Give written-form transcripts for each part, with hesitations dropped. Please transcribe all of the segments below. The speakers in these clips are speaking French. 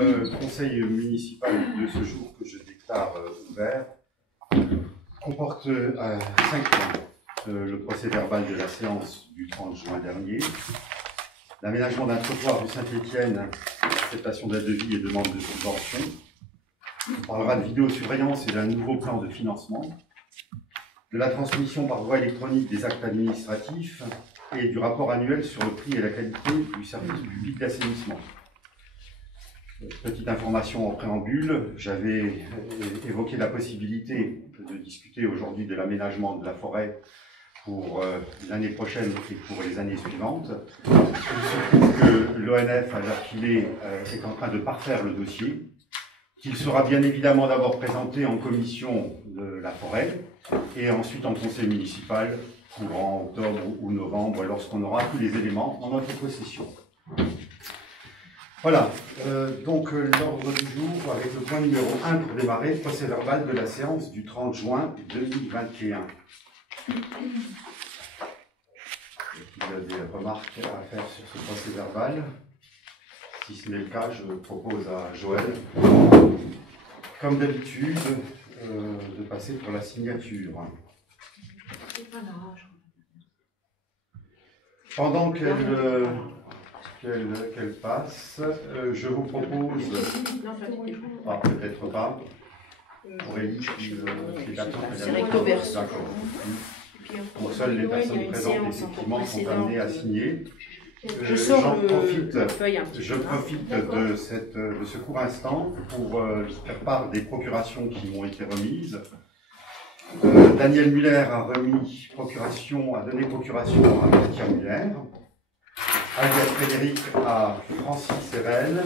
Le conseil municipal de ce jour que je déclare ouvert comporte 5 points. Le procès verbal de la séance du 30 juin dernier, l'aménagement d'un trottoir rue Saint-Étienne, acceptation d'un devis et demande de subvention. On parlera de vidéosurveillance et d'un nouveau plan de financement, de la transmission par voie électronique des actes administratifs et du rapport annuel sur le prix et la qualité du service public d'assainissement. Petite information en préambule, j'avais évoqué la possibilité de discuter aujourd'hui de l'aménagement de la forêt pour l'année prochaine et pour les années suivantes. Il se trouve que l'ONF, à l'heure qu'il est en train de parfaire le dossier, qu'il sera bien évidemment d'abord présenté en commission de la forêt et ensuite en conseil municipal courant octobre ou novembre lorsqu'on aura tous les éléments en notre possession. Voilà, donc l'ordre du jour avec le point numéro 1 pour démarrer, procès verbal de la séance du 30 juin 2021. Il y a des remarques à faire sur ce procès verbal. Si ce n'est le cas, je propose à Joël, comme d'habitude, de passer pour la signature. Pendant qu'elle passe, je vous propose... Ah, peut-être pas. Aurélie, qui est absente. C'est recto verso. D'accord. Donc seules les personnes présentes, effectivement, sont amenées à signer. Je profite de ce court instant pour faire part des procurations qui m'ont été remises. Daniel Muller a donné procuration à Katia Muller, alias Frédéric à Francis Evel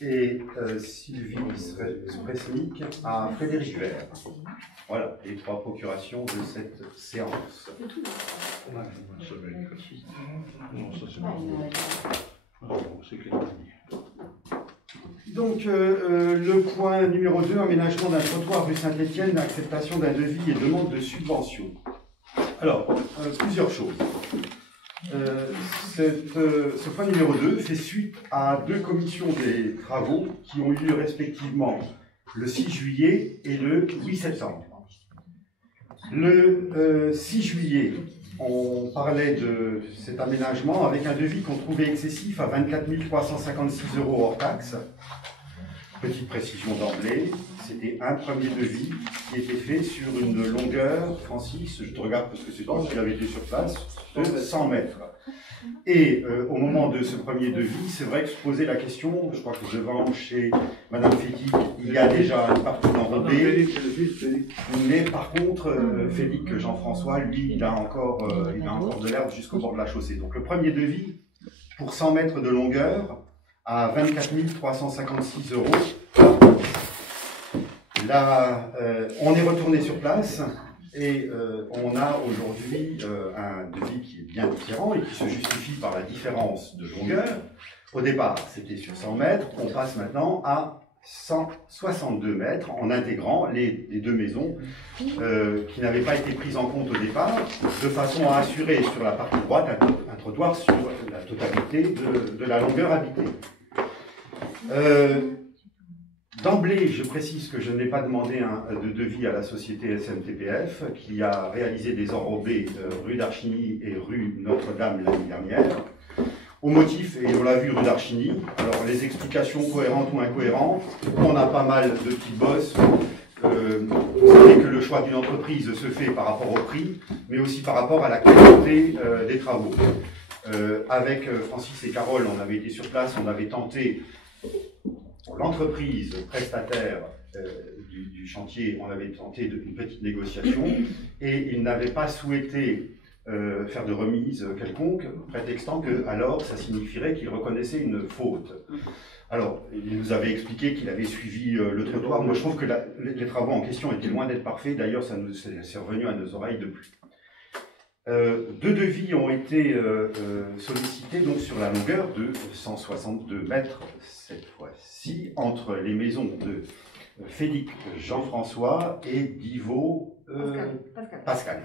et Sylvie Spresnik à Frédéric Vert. Voilà les 3 procurations de cette séance. Donc, le point numéro 2, aménagement d'un trottoir rue Saint-Étienne, acceptation d'un devis et demande de subvention. Alors, plusieurs choses. Ce point numéro 2 fait suite à 2 commissions des travaux qui ont eu lieu respectivement le 6 juillet et le 8 septembre. Le 6 juillet, on parlait de cet aménagement avec un devis qu'on trouvait excessif à 24 356 € hors taxe. Petite précision d'emblée, c'était un premier devis qui était fait sur une longueur, Francis, je te regarde parce que c'est toi qui avais été sur place, de 100 mètres. Et au moment de ce premier devis, c'est vrai que se posait la question, je crois que devant chez Madame Fédic, il y a déjà une partie enrobée, mais par contre, Fédic Jean-François, lui, il a encore de l'herbe jusqu'au bord de la chaussée. Donc le premier devis, pour 100 mètres de longueur, à 24 356 €. Là, on est retourné sur place et on a aujourd'hui un devis qui est bien différent et qui se justifie par la différence de longueur. Au départ, c'était sur 100 mètres, on passe maintenant à 162 mètres en intégrant les 2 maisons qui n'avaient pas été prises en compte au départ, de façon à assurer sur la partie droite un trottoir sur la totalité de la longueur habitée. D'emblée, je précise que je n'ai pas demandé de devis à la société SMTPF qui a réalisé des enrobés rue d'Archigny et rue Notre-Dame l'année dernière. Au motif, et on l'a vu rue d'Archigny, alors les explications cohérentes ou incohérentes, on a pas mal de petites bosses. Vous savez que le choix d'une entreprise se fait par rapport au prix, mais aussi par rapport à la qualité des travaux. Avec Francis et Carole, on avait été sur place, on avait tenté, pour l'entreprise prestataire du chantier, on avait tenté une petite négociation et ils n'avaient pas souhaité faire de remise quelconque, prétextant que alors ça signifierait qu'ils reconnaissaient une faute. Alors, il nous avait expliqué qu'il avait suivi le trottoir. Moi, je trouve que les travaux en question étaient loin d'être parfaits. D'ailleurs, c'est revenu à nos oreilles depuis. 2 devis ont été sollicités donc, sur la longueur de 162 mètres, cette fois-ci, entre les maisons de Fédic Jean-François et d'Ivo Pascal.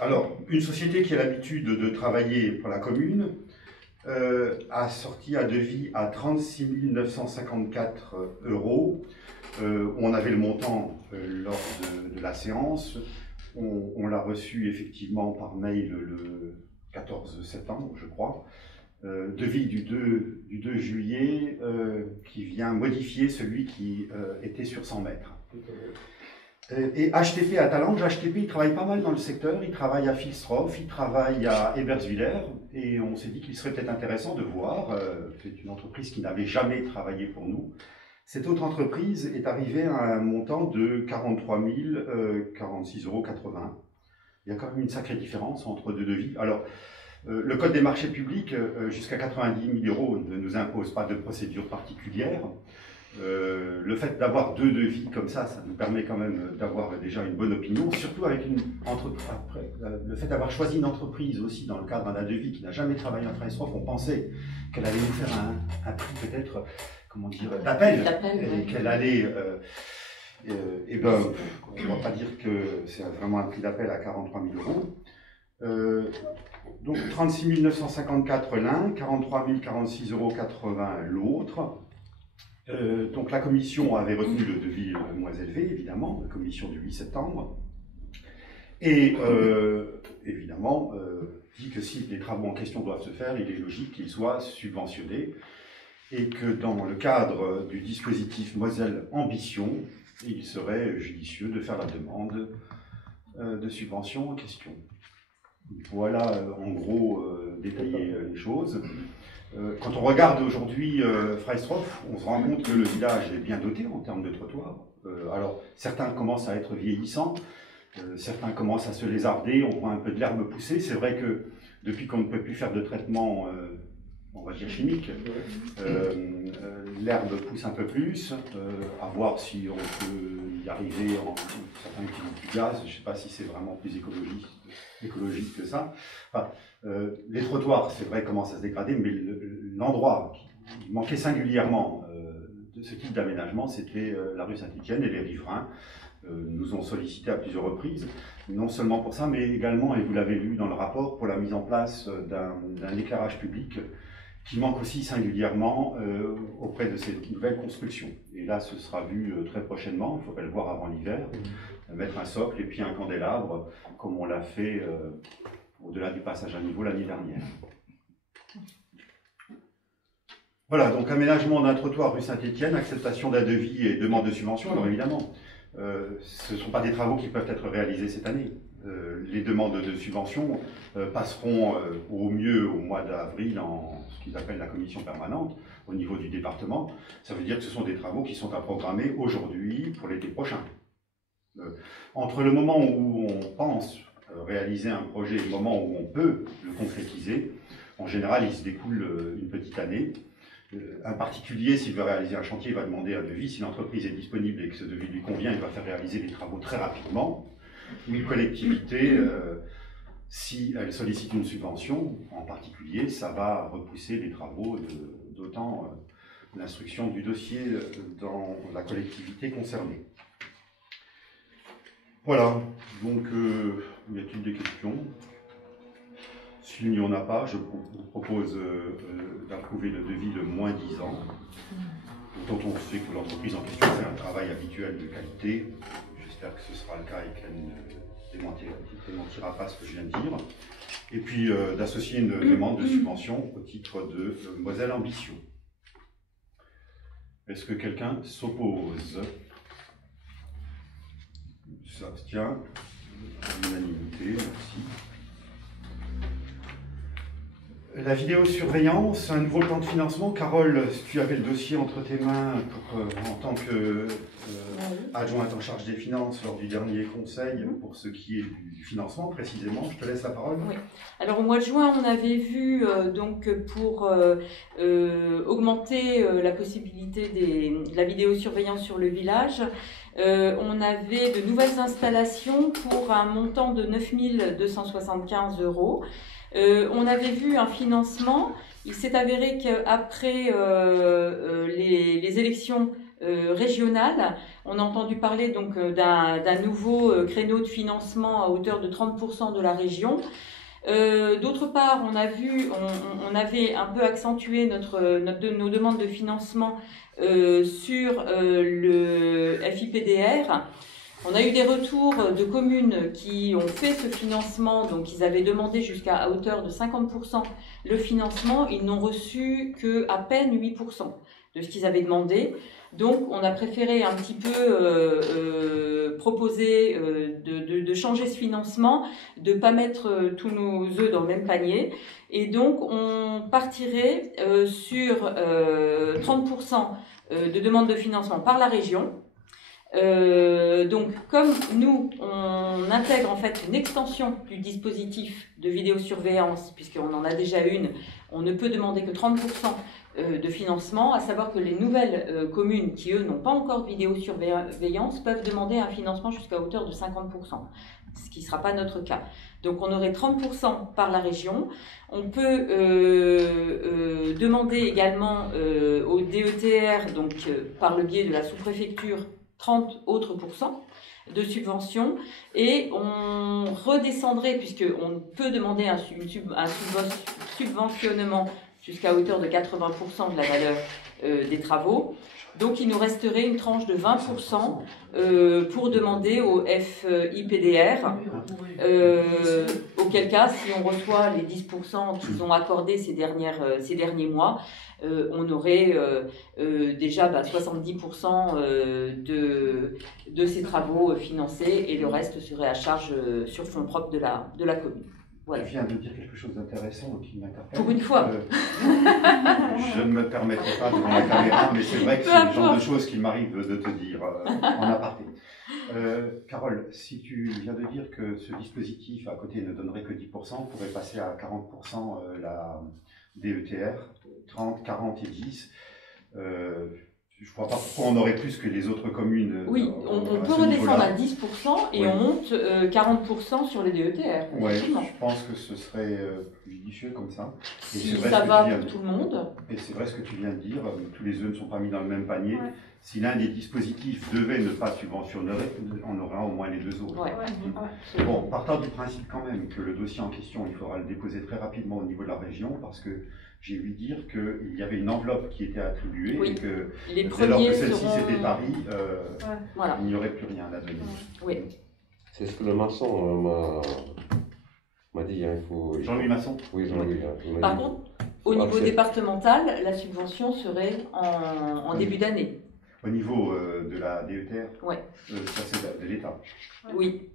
Alors, une société qui a l'habitude de travailler pour la commune a sorti un devis à 36 954 €. On avait le montant lors de la séance. On l'a reçu effectivement par mail le 14 septembre, je crois. Devis du 2 juillet qui vient modifier celui qui était sur 100 mètres. Et HTP à Talange, HTP il travaille pas mal dans le secteur, il travaille à Filstroff, il travaille à Eberswiller, et on s'est dit qu'il serait peut-être intéressant de voir, c'est une entreprise qui n'avait jamais travaillé pour nous. Cette autre entreprise est arrivée à un montant de 43 046,80 €. Il y a quand même une sacrée différence entre deux devis. Alors, le Code des marchés publics, jusqu'à 90 000 € ne nous impose pas de procédure particulière. Le fait d'avoir deux devis comme ça nous permet quand même d'avoir déjà une bonne opinion, surtout avec le fait d'avoir choisi une entreprise aussi dans le cadre d'un devis qui n'a jamais travaillé en Freistroff. On pensait qu'elle allait nous faire un prix peut-être, comment dire, d'appel, et qu'elle allait... et ben, on ne va pas dire que c'est vraiment un prix d'appel à 43 000 €. Donc 36 954 l'un, 43 046,80 € l'autre. Donc la commission avait retenu le devis le moins élevé, évidemment, la commission du 8 septembre. Et évidemment, dit que si les travaux en question doivent se faire, il est logique qu'ils soient subventionnés et que dans le cadre du dispositif Moselle Ambition, il serait judicieux de faire la demande de subvention en question. Voilà en gros détailler les choses. Quand on regarde aujourd'hui Freistroff, on se rend compte que le village est bien doté en termes de trottoirs. Alors certains commencent à être vieillissants, certains commencent à se lézarder, on voit un peu de l'herbe pousser. C'est vrai que depuis qu'on ne peut plus faire de traitement, on va dire chimique, l'herbe pousse un peu plus, à voir si on peut y arriver en certains utilisent du gaz, je ne sais pas si c'est vraiment plus écologique que ça. Enfin, les trottoirs, c'est vrai, commencent à se dégrader, mais l'endroit qui manquait singulièrement de ce type d'aménagement, c'était la rue Saint-Étienne, et les riverains nous ont sollicité à plusieurs reprises, non seulement pour ça, mais également, et vous l'avez lu dans le rapport, pour la mise en place d'un éclairage public qui manque aussi singulièrement auprès de ces nouvelles constructions. Et là, ce sera vu très prochainement, il faudrait le voir avant l'hiver, mettre un socle et puis un candélabre, comme on l'a fait au-delà du passage à niveau l'année dernière. Voilà, donc aménagement d'un trottoir rue Saint-Étienne, acceptation d'un devis et demande de subvention. Alors évidemment, ce ne sont pas des travaux qui peuvent être réalisés cette année. Les demandes de subvention passeront au mieux au mois d'avril en ce qu'ils appellent la commission permanente au niveau du département. Ça veut dire que ce sont des travaux qui sont à programmer aujourd'hui pour l'été prochain. Entre le moment où on pense réaliser un projet et le moment où on peut le concrétiser, en général, il se découle une petite année. Un particulier, s'il veut réaliser un chantier, il va demander un devis. Si l'entreprise est disponible et que ce devis lui convient, il va faire réaliser les travaux très rapidement. Une collectivité, si elle sollicite une subvention, en particulier, ça va repousser les travaux d'autant l'instruction du dossier dans la collectivité concernée. Voilà, donc y a-t-il des questions? S'il n'y en a pas, je vous propose d'approuver le devis de moins 10 ans, dont on sait que l'entreprise en question fait un travail habituel de qualité. J'espère que ce sera le cas et qu'elle ne démentira pas ce que je viens de dire. Et puis d'associer une demande de subvention au titre de Moselle Ambition. Est-ce que quelqu'un s'oppose? S'abstient? L'unanimité, merci. La vidéosurveillance, un nouveau plan de financement. Carole, tu avais le dossier entre tes mains en tant qu'adjointe en charge des finances lors du dernier conseil pour ce qui est du financement précisément. Je te laisse la parole. Oui. Alors au mois de juin, on avait vu donc pour augmenter la possibilité de la vidéosurveillance sur le village, on avait de nouvelles installations pour un montant de 9 275 €. On avait vu un financement. Il s'est avéré qu'après les élections régionales, on a entendu parler donc d'un nouveau créneau de financement à hauteur de 30% de la région. D'autre part, on avait un peu accentué nos demandes de financement sur le FIPDR. On a eu des retours de communes qui ont fait ce financement, donc ils avaient demandé jusqu'à hauteur de 50% le financement, ils n'ont reçu qu'à peine 8% de ce qu'ils avaient demandé. Donc on a préféré un petit peu proposer de changer ce financement, de ne pas mettre tous nos œufs dans le même panier. Et donc on partirait sur 30% de demande de financement par la région. Donc, comme nous, on intègre en fait une extension du dispositif de vidéosurveillance, puisqu'on en a déjà une, on ne peut demander que 30% de financement, à savoir que les nouvelles communes qui, eux, n'ont pas encore de vidéosurveillance peuvent demander un financement jusqu'à hauteur de 50%, ce qui ne sera pas notre cas. Donc, on aurait 30% par la région. On peut demander également au DETR, donc par le biais de la sous-préfecture, 30 autres % de subventions, et on redescendrait, puisqu'on peut demander un subventionnement jusqu'à hauteur de 80% de la valeur des travaux. Donc il nous resterait une tranche de 20% pour demander au FIPDR, auquel cas, si on reçoit les 10% qu'ils ont accordés ces derniers mois, on aurait déjà 70% de ces travaux financés, et le reste serait à charge sur fonds propres de la commune. Voilà. Tu viens de dire quelque chose d'intéressant qui m'interpelle. Pour une fois. Je ne me permettrai pas devant la caméra, mais c'est vrai que c'est le genre de choses qu'il m'arrive de te dire en aparté. Carole, si tu viens de dire que ce dispositif à côté ne donnerait que 10%, pourrait passer à 40% la DETR, 30, 40 et 10. Je ne vois pas pourquoi on aurait plus que les autres communes. Oui, on peut redescendre à 10% et oui, on monte 40% sur les DETR. Oui, je pense que ce serait plus judicieux comme ça. Et si ça va pour tout le monde. Et c'est vrai ce que tu viens de dire, tous les œufs ne sont pas mis dans le même panier. Ouais. Si l'un des dispositifs devait ne pas subventionner, on aura au moins les deux autres. Ouais. Bon, partant du principe quand même que le dossier en question, il faudra le déposer très rapidement au niveau de la région, parce que j'ai vu dire qu'il y avait une enveloppe qui était attribuée, oui, et que dès lors que celle-ci s'était tarie, voilà, il n'y aurait plus rien à donner. Oui. C'est ce que le maçon m'a dit. Hein, il faut... Jean-Louis Masson. Oui, Jean-Louis. Par contre, au niveau départemental, la subvention serait en début d'année. Au niveau de la DETR, ouais, ça c'est de l'État. Oui.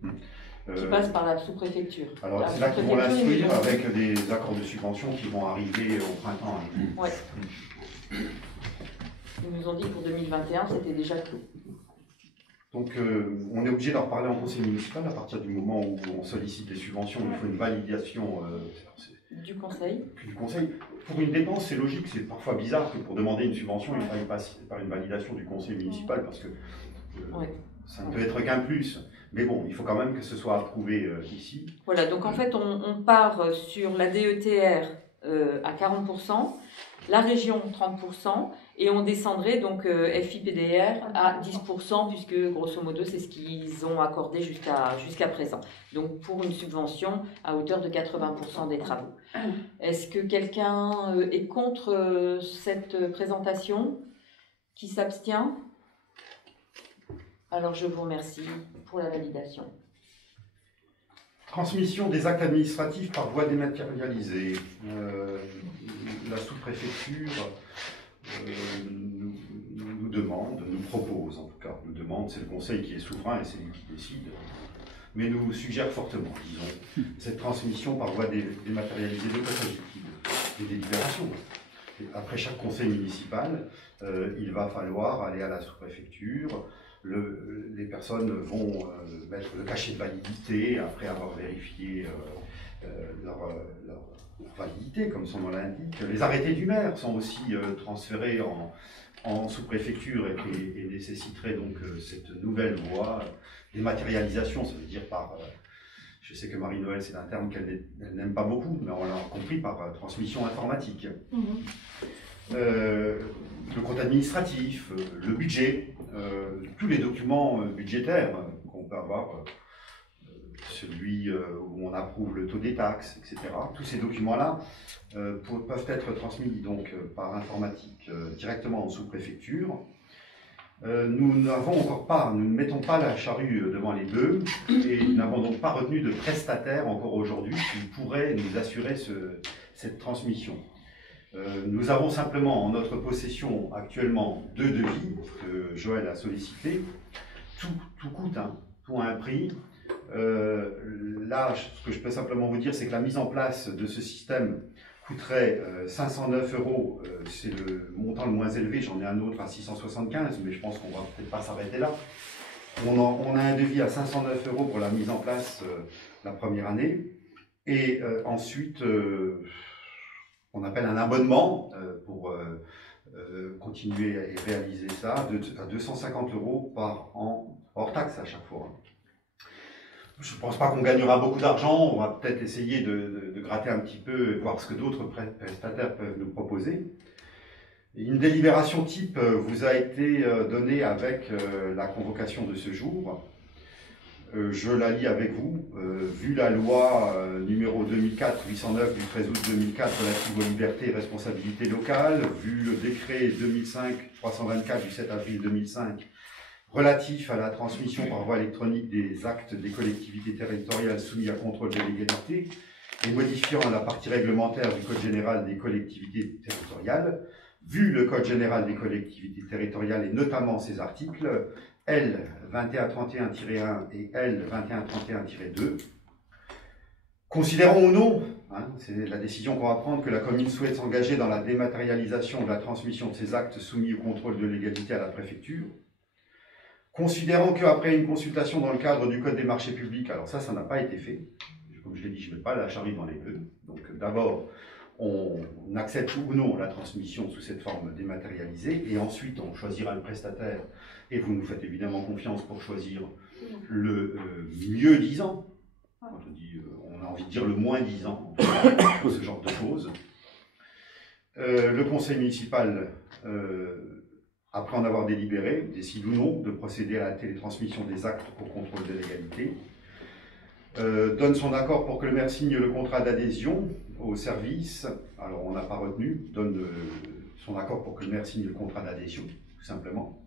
Qui passe par la sous-préfecture. Alors c'est là qu'ils vont l'instruire avec des accords de subvention qui vont arriver au printemps. Oui. Ils nous ont dit que pour 2021, c'était déjà clos. Donc on est obligé d'en reparler en conseil municipal à partir du moment où on sollicite les subventions, il faut une validation du conseil. Du conseil. Pour une dépense, c'est logique, c'est parfois bizarre que pour demander une subvention, il faille passer par une validation du conseil municipal parce que ça ne peut être qu'un plus. Mais bon, il faut quand même que ce soit approuvé ici. Voilà, donc en fait, on part sur la DETR à 40%, la région 30%, et on descendrait donc FIPDR à 10%, puisque grosso modo, c'est ce qu'ils ont accordé jusqu'à présent. Donc pour une subvention à hauteur de 80% des travaux. Est-ce que quelqu'un est contre cette présentation? Qui s'abstient? Alors je vous remercie pour la validation. Transmission des actes administratifs par voie dématérialisée. La sous-préfecture nous demande, nous propose en tout cas, nous demande, c'est le conseil qui est souverain et c'est lui qui décide, mais nous suggère fortement, disons, cette transmission par voie dématérialisée de passage des délibérations. Et après chaque conseil municipal, il va falloir aller à la sous-préfecture. Les personnes vont mettre le cachet de validité après avoir vérifié leur validité, comme son nom l'indique. Les arrêtés du maire sont aussi transférés en sous-préfecture et nécessiteraient donc cette nouvelle voie dématérialisation, ça veut dire par... je sais que Marie-Noël, c'est un terme qu'elle n'aime pas beaucoup, mais on l'a compris par transmission informatique. Le compte administratif, le budget, tous les documents budgétaires qu'on peut avoir celui où on approuve le taux des taxes, etc. Tous ces documents-là peuvent être transmis donc par informatique directement en sous-préfecture. Nous ne mettons pas la charrue devant les bœufs et nous n'avons donc pas retenu de prestataire encore aujourd'hui qui pourrait nous assurer cette transmission. Nous avons simplement en notre possession actuellement 2 devis que Joël a sollicités. Tout coûte, hein, tout a un prix. Là, ce que je peux simplement vous dire, c'est que la mise en place de ce système coûterait 509 €, c'est le montant le moins élevé, j'en ai un autre à 675, mais je pense qu'on va peut-être pas s'arrêter là. On a un devis à 509 € pour la mise en place la première année, et ensuite on appelle un abonnement pour continuer et réaliser ça à 250 € par an, hors taxe à chaque fois. Je ne pense pas qu'on gagnera beaucoup d'argent, on va peut-être essayer de gratter un petit peu et voir ce que d'autres prestataires peuvent nous proposer. Une délibération type vous a été donnée avec la convocation de ce jour. Je la lis avec vous. Vu la loi numéro 2004-809 du 13 août 2004 relative aux libertés et responsabilités locales, vu le décret 2005-324 du 7 avril 2005 relatif à la transmission par voie électronique des actes des collectivités territoriales soumis à contrôle de légalité et modifiant la partie réglementaire du Code général des collectivités territoriales, vu le Code général des collectivités territoriales et notamment ses articles L 2131-1 et L 2131-2, considérons ou non, hein, c'est la décision qu'on va prendre, que la commune souhaite s'engager dans la dématérialisation de la transmission de ces actes soumis au contrôle de légalité à la préfecture. Considérant qu'après une consultation dans le cadre du Code des marchés publics, alors ça n'a pas été fait, comme je l'ai dit, je ne mets pas la charrue dans les bœufs, donc d'abord on accepte ou non la transmission sous cette forme dématérialisée, et ensuite on choisira le prestataire, et vous nous faites évidemment confiance pour choisir le mieux disant, on a envie de dire le moins disant, pour ce genre de choses. Le conseil municipal, après en avoir délibéré, décide ou non de procéder à la télétransmission des actes pour contrôle de légalité, donne son accord pour que le maire signe le contrat d'adhésion au service, alors on n'a pas retenu, donne son accord pour que le maire signe le contrat d'adhésion, tout simplement,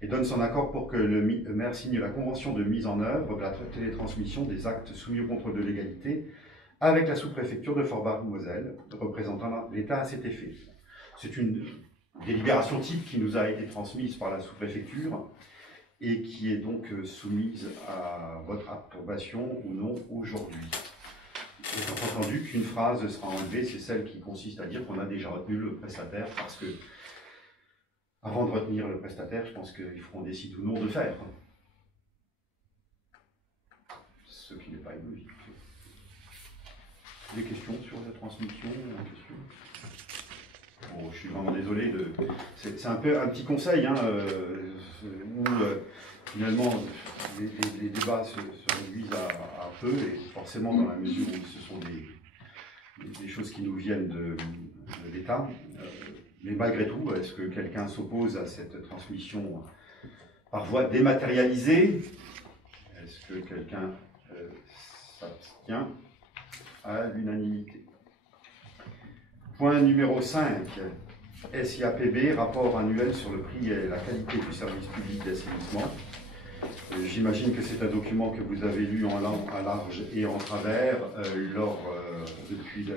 et donne son accord pour que le maire signe la convention de mise en œuvre de la télétransmission des actes soumis au contrôle de légalité avec la sous-préfecture de Forbach-Moselle, représentant l'État à cet effet. C'est une délibération type qui nous a été transmise par la sous-préfecture et qui est donc soumise à votre approbation ou non aujourd'hui. J'ai entendu qu'une phrase sera enlevée, c'est celle qui consiste à dire qu'on a déjà retenu le prestataire, parce que avant de retenir le prestataire, je pense qu'ils feront décider ou non de faire. Ce qui n'est pas illogique. Des questions sur la transmission? Bon, je suis vraiment désolé, c'est un peu un petit conseil, hein, où finalement les débats se réduisent à peu, et forcément dans la mesure où ce sont des choses qui nous viennent de l'État. Mais malgré tout, est-ce que quelqu'un s'oppose à cette transmission par voie dématérialisée? Est-ce que quelqu'un s'abstient? À l'unanimité. Point numéro 5, SIAPB, rapport annuel sur le prix et la qualité du service public d'assainissement. J'imagine que c'est un document que vous avez lu en long, à large et en travers depuis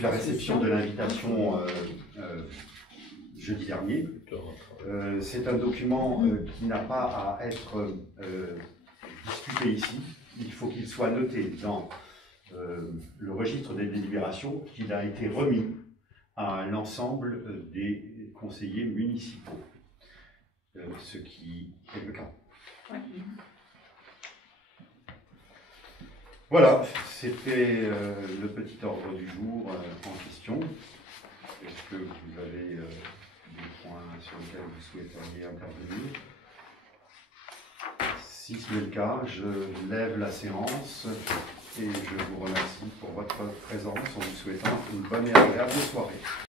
la réception de l'invitation jeudi dernier. C'est un document qui n'a pas à être discuté ici. Il faut qu'il soit noté dans le registre des délibérations qu'il a été remis à l'ensemble des conseillers municipaux, ce qui est le cas. Ouais. Voilà, c'était le petit ordre du jour en question. Est-ce que vous avez des points sur lesquels vous souhaiteriez intervenir? Si ce n'est le cas, je lève la séance et je vous remercie pour votre présence en vous souhaitant une bonne et agréable soirée.